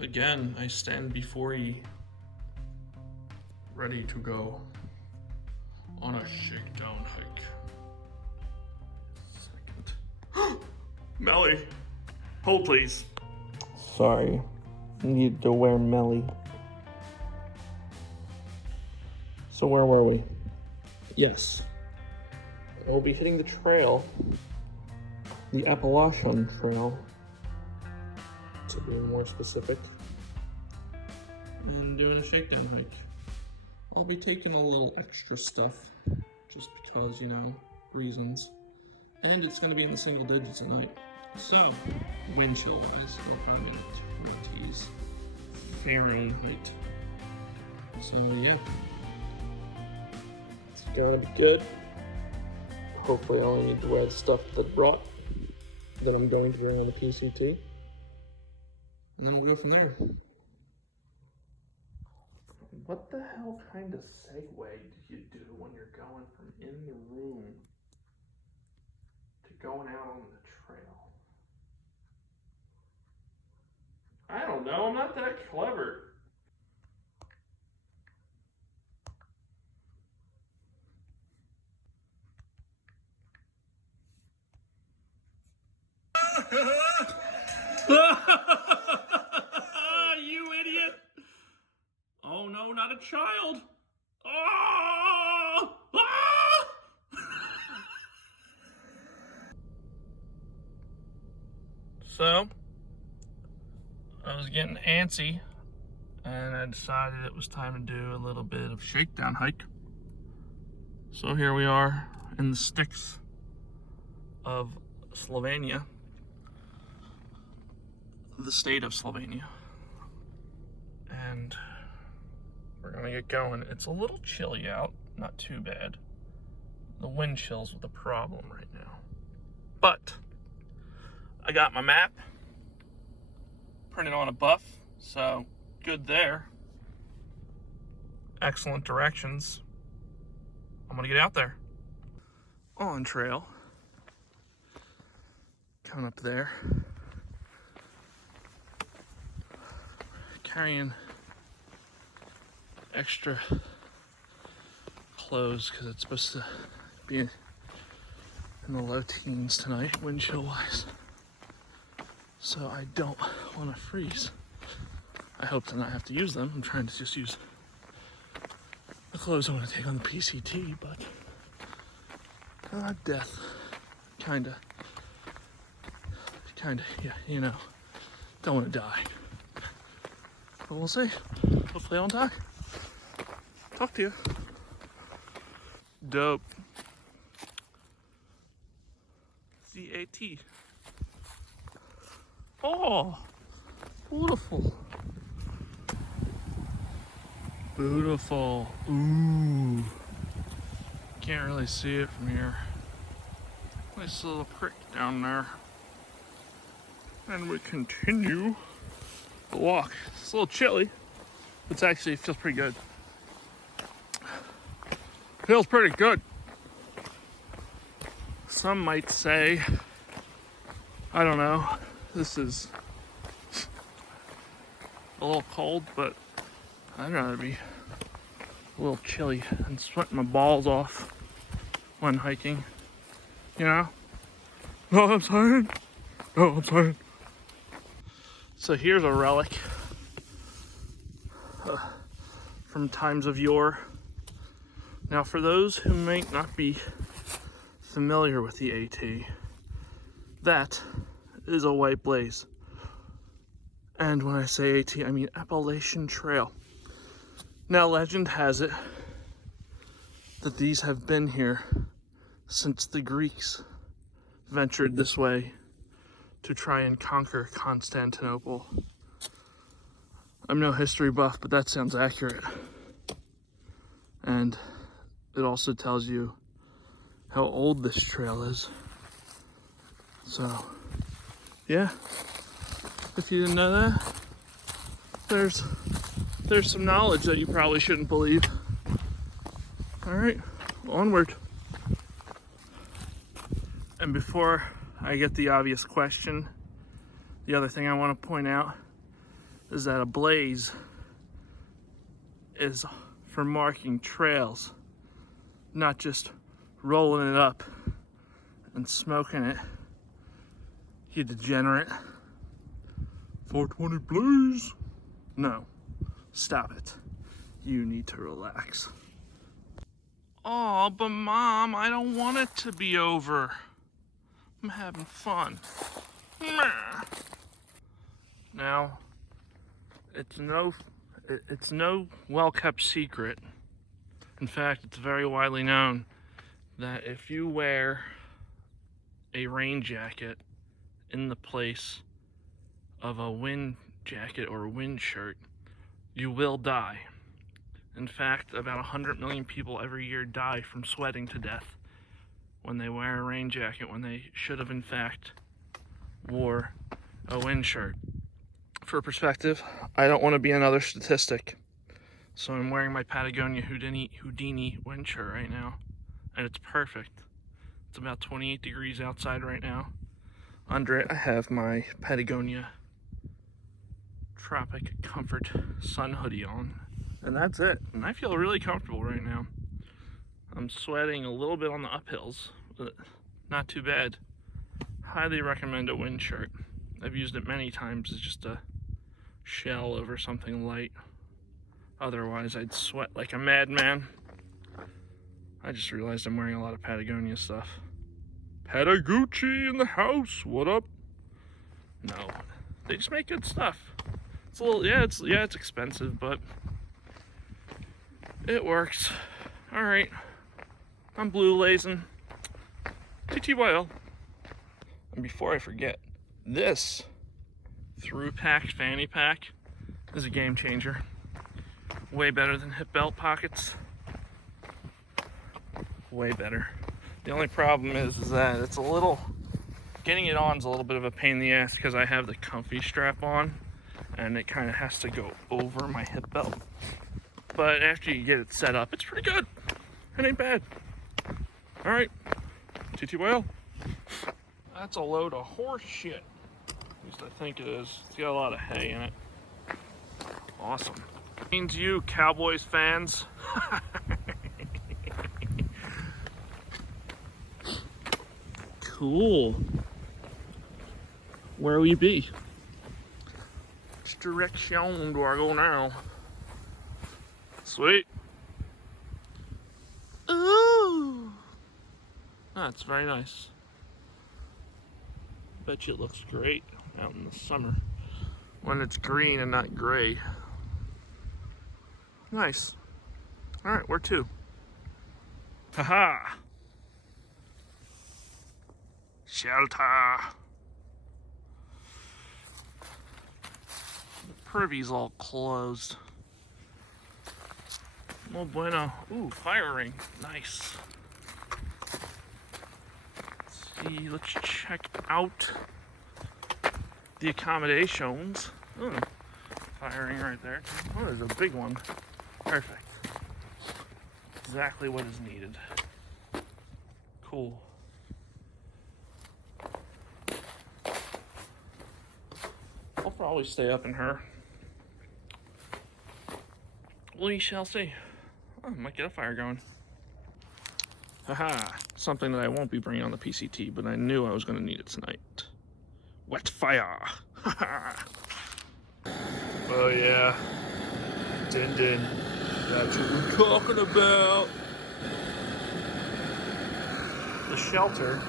Again, I stand before ye, ready to go on a shakedown hike. Second. Melly, hold please. Sorry, need to wear Melly. So where were we? Yes, we'll be hitting the trail, the Appalachian Trail, to be more specific, and doing a shakedown hike. I'll be taking a little extra stuff, just because, you know, reasons. And it's going to be in the single digits at night. So, wind chill wise, we're probably at 20s Fahrenheit. So yeah, it's gonna be good. Hopefully I only need to wear the stuff that I brought, that I'm going to bring on the PCT. And then we'll go from there. What the hell kind of segue did you do when you're going from in the room to going out on the trail? I don't know, I'm not that clever. You idiot! Oh no, not a child! Oh! Ah! So, I was getting antsy, and I decided it was time to do a little bit of shakedown hike. So here we are in the sticks of Slovenia, the state of Slovenia, and we're gonna get going. It's a little chilly out, not too bad. The wind chills are the problem right now, but I got my map printed on a buff, so good there. Excellent directions. I'm gonna get out there. On trail, coming up there, carrying extra clothes because it's supposed to be in the low teens tonight, wind chill wise. So I don't want to freeze. I hope to not have to use them. I'm trying to just use the clothes I want to take on the PCT, but death, kinda, yeah, you know, don't want to die. But we'll see. Hopefully I don't die. Talk to you. Dope. CAT. Oh, beautiful. Beautiful. Ooh. Can't really see it from here. Nice little creek down there. And we continue the walk. It's a little chilly. It feels pretty good. Feels pretty good. Some might say, I don't know, this is a little cold, but I'd rather be a little chilly and sweating my balls off when hiking, you know? Know what I'm saying? Know what I'm saying? So here's a relic from times of yore. Now for those who might not be familiar with the AT, that is a white blaze. And when I say AT, I mean Appalachian Trail. Now legend has it that these have been here since the Greeks ventured this way to try and conquer Constantinople. I'm no history buff, but that sounds accurate. And it also tells you how old this trail is. So, yeah, if you didn't know that, there's some knowledge that you probably shouldn't believe. All right, onward. And before I get the obvious question, the other thing I want to point out is that a blaze is for marking trails, not just rolling it up and smoking it. You degenerate. 420 blaze. No, stop it. You need to relax. Oh, but Mom, I don't want it to be over. I'm having fun. Now, it's no well-kept secret. In fact, it's very widely known that if you wear a rain jacket in the place of a wind jacket or a wind shirt, you will die. In fact, about 100 million people every year die from sweating to death when they wear a rain jacket when they should have in fact wore a wind shirt. For perspective, I don't want to be another statistic, so I'm wearing my Patagonia Houdini wind shirt right now, and it's perfect. It's about 28 degrees outside right now. Under it I have my Patagonia Tropic Comfort Sun hoodie on, and that's it. And I feel really comfortable right now. I'm sweating a little bit on the uphills, but not too bad. Highly recommend a wind shirt. I've used it many times as just a shell over something light. Otherwise, I'd sweat like a madman. I just realized I'm wearing a lot of Patagonia stuff. Patagucci in the house, what up? No, they just make good stuff. It's a little, it's expensive, but it works. All right, I'm blue lazing. TTYL. And before I forget, this through pack fanny pack is a game changer. Way better than hip belt pockets. Way better. The only problem is that it's a little, getting it on is a little bit of a pain in the ass because I have the comfy strap on and it kind of has to go over my hip belt. But after you get it set up, it's pretty good. It ain't bad. All right, TTYL. That's a load of horse shit. At least I think it is. It's got a lot of hay in it. Awesome. Means you, Cowboys fans. Cool. Where will you be? Which direction do I go now? Sweet. Ooh. That's very nice. Bet you it looks great out in the summer when it's green and not gray. Nice. All right, where to? Haha. Shelter. The privy's all closed. Oh bueno. Ooh, fire ring. Nice. Let's see, let's check out the accommodations. Ooh, fire ring right there. Oh, there's a big one. Perfect. Exactly what is needed. Cool. I'll probably stay up in her. We shall see. Oh, might get a fire going. Haha, something that I won't be bringing on the PCT, but I knew I was going to need it tonight. Wet fire. Haha. Oh yeah. Din din. That's what we're talking about. The shelter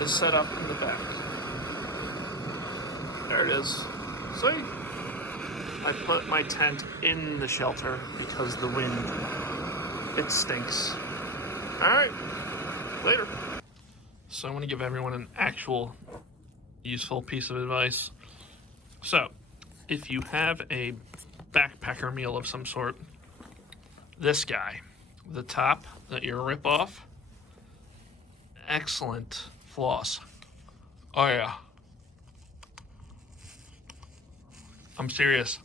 is set up in the back. There it is. See? I put my tent in the shelter because the wind, it stinks. All right, later. So I want to give everyone an actual useful piece of advice. So, if you have a backpacker meal of some sort, this guy, the top that you rip off, excellent floss. Oh yeah. I'm serious.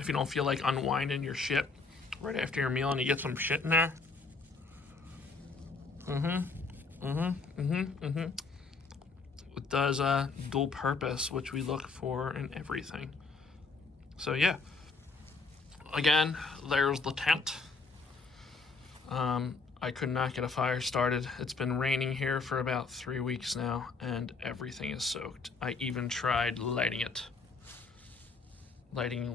If you don't feel like unwinding your shit right after your meal and you get some shit in there. With does a dual purpose, which we look for in everything. So yeah, again, there's the tent. I could not get a fire started. It's been raining here for about 3 weeks now, and everything is soaked. I even tried lighting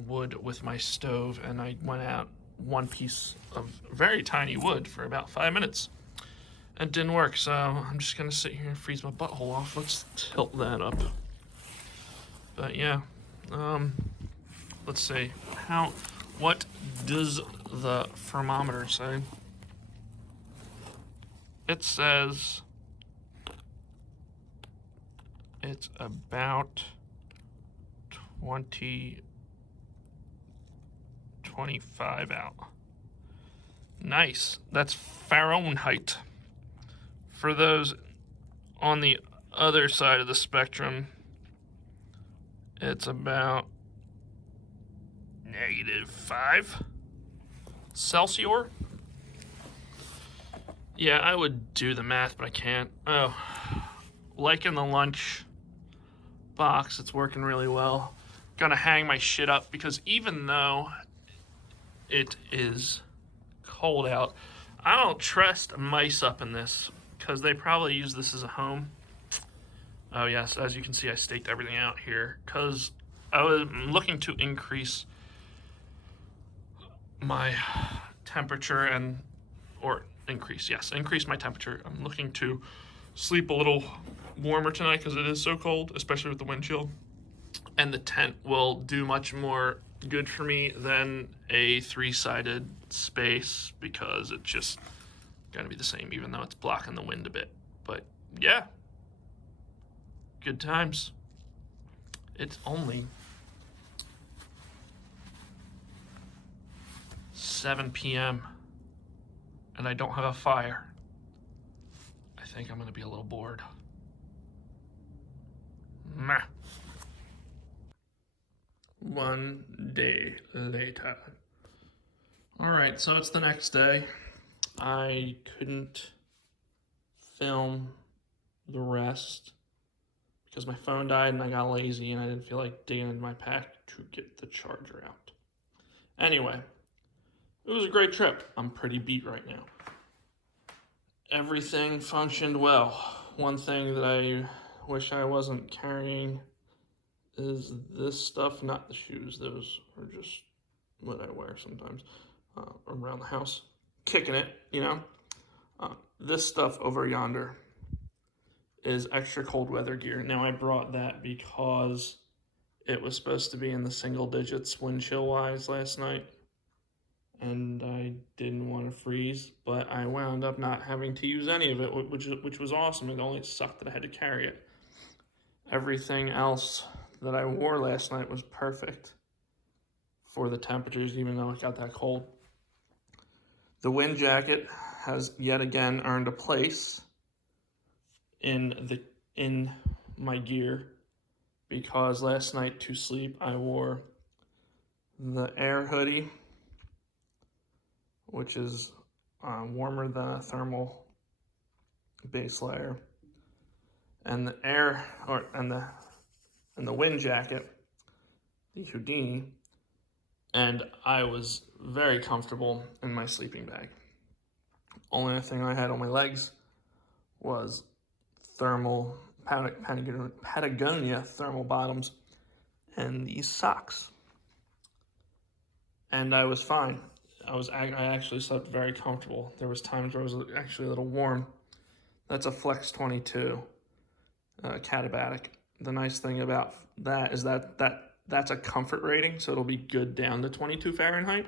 wood with my stove, and I went out one piece of very tiny wood for about 5 minutes. It didn't work, so I'm just gonna sit here and freeze my butthole off. Let's tilt that up. But yeah, let's see. What does the thermometer say? It says it's about 25 out. Nice. That's Fahrenheit. For those on the other side of the spectrum, it's about -5 Celsius. Yeah, I would do the math, but I can't. Oh, like in the lunch box, it's working really well. Gonna hang my shit up because even though it is cold out, I don't trust mice up in this because they probably use this as a home. Oh yes, as you can see, I staked everything out here because I was looking to increase my temperature increase my temperature. I'm looking to sleep a little warmer tonight because it is so cold, especially with the wind chill. And the tent will do much more good for me than a 3-sided space because it's just gonna be the same, even though it's blocking the wind a bit. But yeah, good times. It's only 7 p.m. and I don't have a fire. I think I'm gonna be a little bored. Meh. One day later. All right, so it's the next day. I couldn't film the rest because my phone died and I got lazy and I didn't feel like digging into my pack to get the charger out. Anyway, it was a great trip. I'm pretty beat right now. Everything functioned well. One thing that I wish I wasn't carrying is this stuff, not the shoes. Those are just what I wear sometimes around the house. Kicking it, you know. This stuff over yonder is extra cold weather gear. Now I brought that because it was supposed to be in the single digits wind chill wise last night. And I didn't want to freeze, but I wound up not having to use any of it, which was awesome. It only sucked that I had to carry it. Everything else that I wore last night was perfect for the temperatures, even though it got that cold. The wind jacket has yet again earned a place in my gear because last night to sleep I wore the air hoodie, which is warmer than a thermal base layer, and the wind jacket, the Houdini, and I was very comfortable in my sleeping bag. Only thing I had on my legs was Patagonia thermal bottoms and these socks, and I was fine. I actually slept very comfortable. There was times where I was actually a little warm. That's a Flex 22 Catabatic. The nice thing about that is that's a comfort rating, so it'll be good down to 22 Fahrenheit.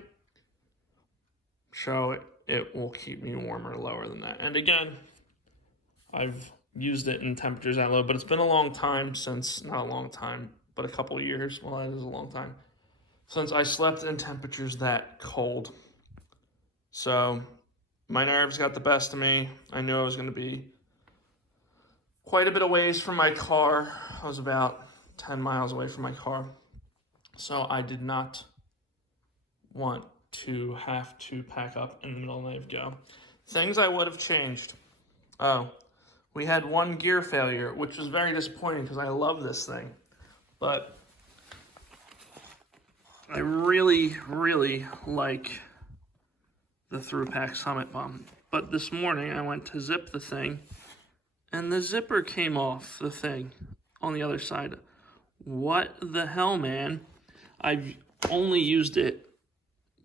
So it will keep me warmer lower than that. And again, I've used it in temperatures that low, but it's been a long time since, not a long time, but a couple of years. Well, that is a long time since I slept in temperatures that cold. So my nerves got the best of me. I knew I was going to be quite a bit of ways from my car. I was about 10 miles away from my car. So I did not want to have to pack up in the middle of the night and go. Things I would have changed. Oh, we had one gear failure, which was very disappointing because I love this thing. But I really, really like the Thru-Pack Summit Bomb. But this morning I went to zip the thing, and the zipper came off the thing on the other side. What the hell, man? I've only used it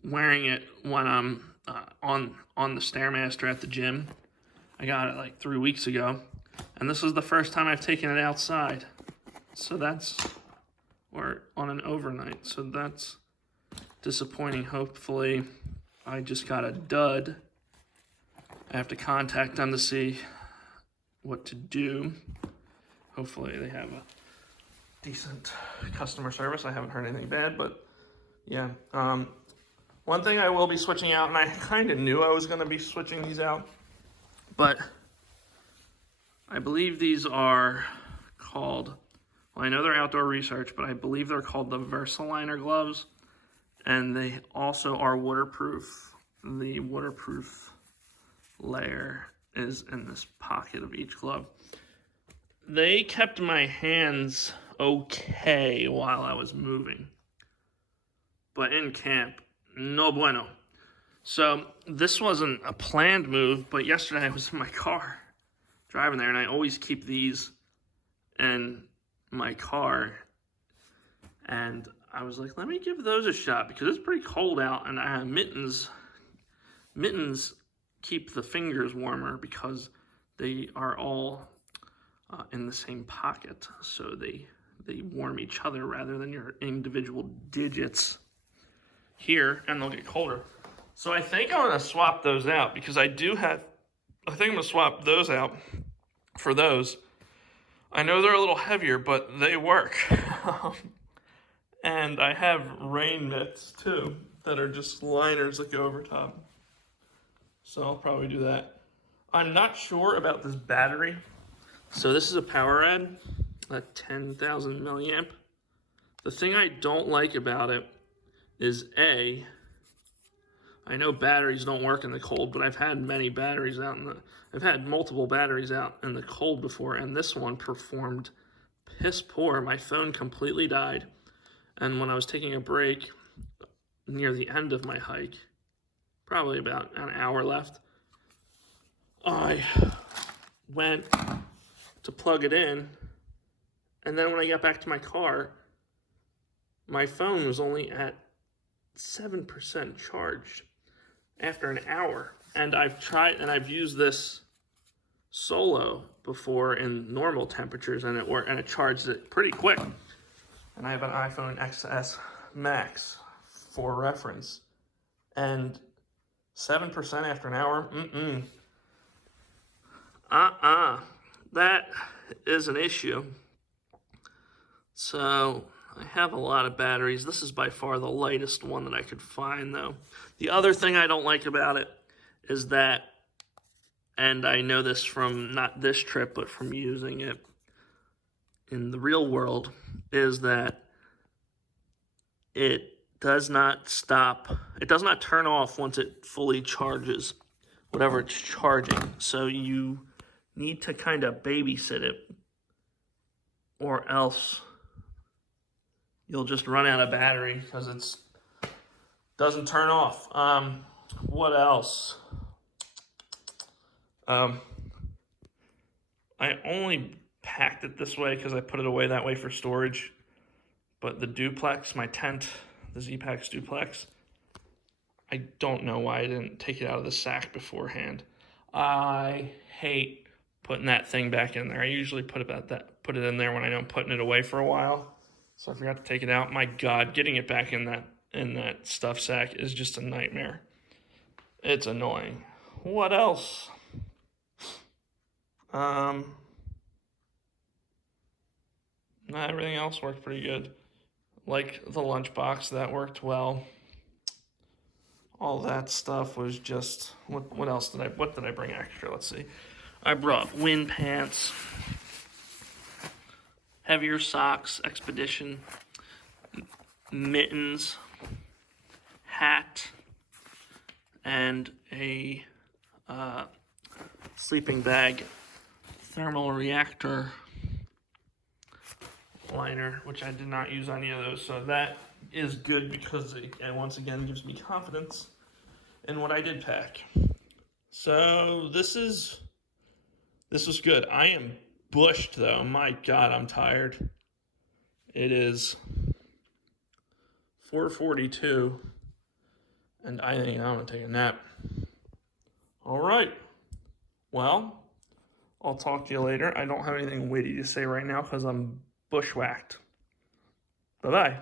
wearing it when I'm on the Stairmaster at the gym. I got it like 3 weeks ago, and this is the first time I've taken it outside. So that's, or on an overnight, so that's disappointing. Hopefully I just got a dud. I have to contact them to see what to do. Hopefully they have a decent customer service. I haven't heard anything bad, but yeah. One thing I will be switching out, and I kind of knew I was going to be switching these out, but I believe these are called, well, I know they're outdoor research, but I believe they're called the Versaliner gloves, and they also are waterproof. The waterproof layer is in this pocket of each glove. They kept my hands okay while I was moving, but in camp, no bueno. So this wasn't a planned move, but yesterday I was in my car driving there, and I always keep these in my car, and I was like, let me give those a shot because it's pretty cold out, and mittens keep the fingers warmer because they are all in the same pocket, so they warm each other rather than your individual digits here, and they'll get colder. So I think I'm gonna swap those out because I think I'm gonna swap those out for those. I know they're a little heavier, but they work. And I have rain mitts too that are just liners that go over top. So I'll probably do that. I'm not sure about this battery. So this is a PowerAd, a 10,000 milliamp. The thing I don't like about it is I know batteries don't work in the cold, but I've had I've had multiple batteries out in the cold before, and this one performed piss poor. My phone completely died, and when I was taking a break near the end of my hike, probably about an hour left, I went to plug it in, and then when I got back to my car, my phone was only at 7% charged after an hour. And I've used this solo before in normal temperatures, and it charged it pretty quick. And I have an iPhone XS Max for reference, and 7% after an hour, that is an issue. So I have a lot of batteries. This is by far the lightest one that I could find, though. The other thing I don't like about it is that, and I know this from not this trip, but from using it in the real world, is that it does not turn off once it fully charges whatever it's charging. So you need to kind of babysit it, or else you'll just run out of battery because it doesn't turn off. What else? I only packed it this way because I put it away that way for storage. But the duplex, my tent, the Z-Packs duplex, I don't know why I didn't take it out of the sack beforehand. I hate putting that thing back in there. I usually put it in there when I know I'm putting it away for a while. So I forgot to take it out. My God, getting it back in that stuff sack is just a nightmare. It's annoying. What else? Everything else worked pretty good. Like the lunchbox, that worked well. All that stuff was just, what else did I bring extra? Let's see. I brought wind pants, heavier socks, Expedition, mittens, hat, and a sleeping bag thermal reactor liner, which I did not use any of those. So that is good because it once again gives me confidence in what I did pack. So this was good. I am bushed though. My God, I'm tired. It is 4:42, and I think I'm gonna take a nap. All right. Well, I'll talk to you later. I don't have anything witty to say right now because I'm bushwhacked. Bye-bye.